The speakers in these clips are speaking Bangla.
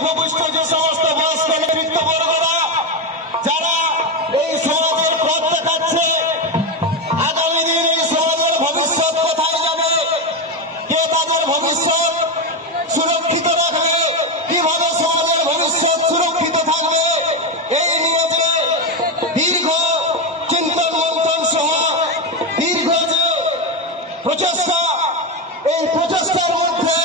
অপপুষ্ট যে সমস্ত বয়স্ক নেতৃত্ববর্গরা যারা এই সমাজের পথ দেখাচ্ছে, আগামী দিন এই ভবিষ্যৎ কোথায় যাবে, কে তাদের ভবিষ্যৎ সুরক্ষিত রাখবে, কীভাবে সমাজের ভবিষ্যৎ সুরক্ষিত থাকবে, এই নিয়ে দীর্ঘ চিন্তন মন্থন সহ দীর্ঘ যে প্রচেষ্টা, এই প্রচেষ্টার মধ্যে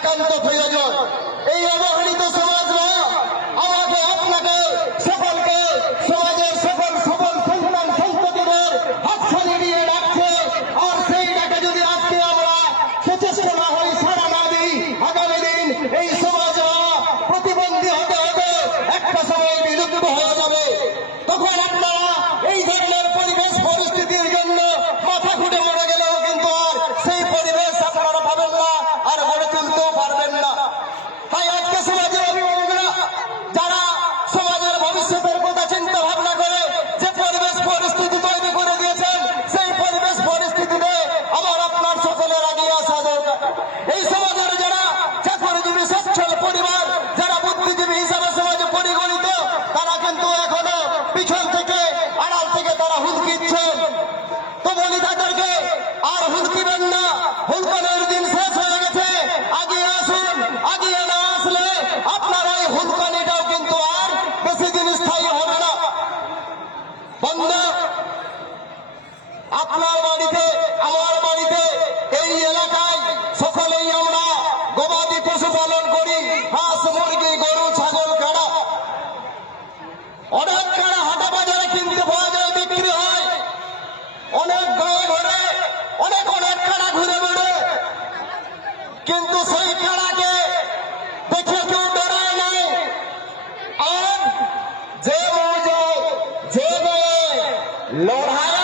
cantó peyorador ella no আপনার বাড়িতে, আমার বাড়িতে, এই এলাকায় সকলেই আমরা গবাদি পশু পালন করি। হাঁস, মুরগি, গরু, ছাগল, কাড়া। অনেক কাড়া হাটা বাজারে কিনতে পাওয়া যায়, বিক্রি হয়। অনেক গায়ে ঘরে, অনেক অনেক কাড়া ঘুরে বেড়ে কিন্তু সেই কাড়াকে দেখে কেউ বেড়ায় নাই। আর যে মৌজায় যে গায়ে লড়াই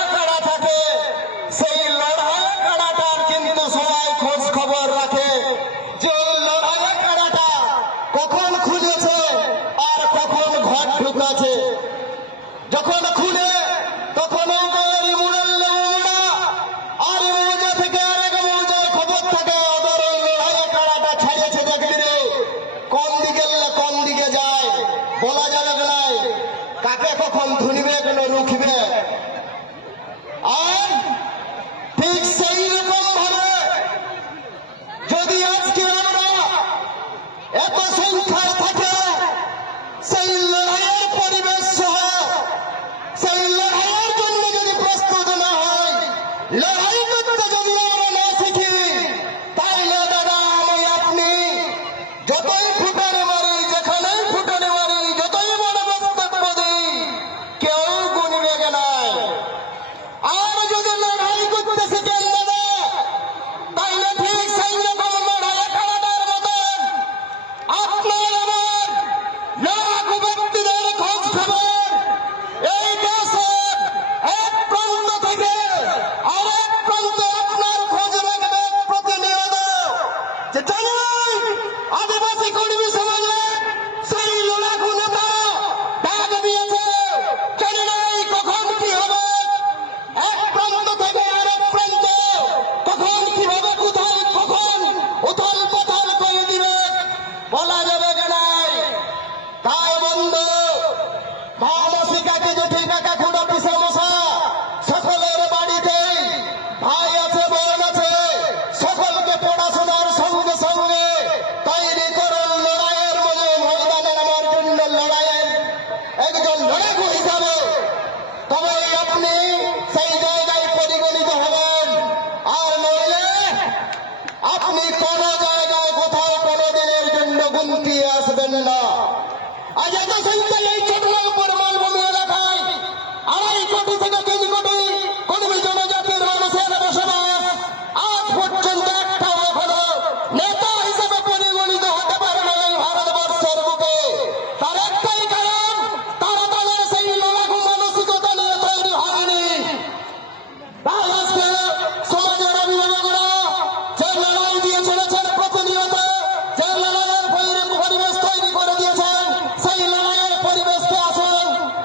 আপনি কোনো জায়গায় কোথাও কোনো দিনের জন্য গুনতিয়ে আসবেন না। আজ এত সংখ্যায় এই চট্টগ্রাম মালভূমি এলাকায় আড়াই কোটি থেকে তিন কোটি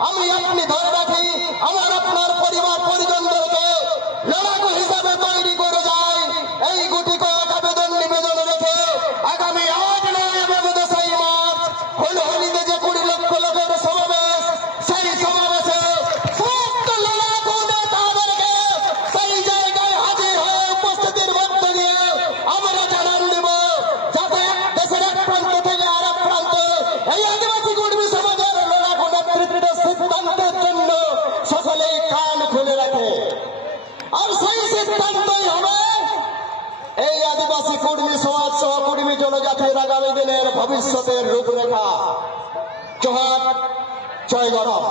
আমি আপনি এই আদিবাসী কর্মী সমাজ সহকর্মী জনজাতির আগামী দিনের ভবিষ্যতের রূপরেখা। চহাট জয় গরম।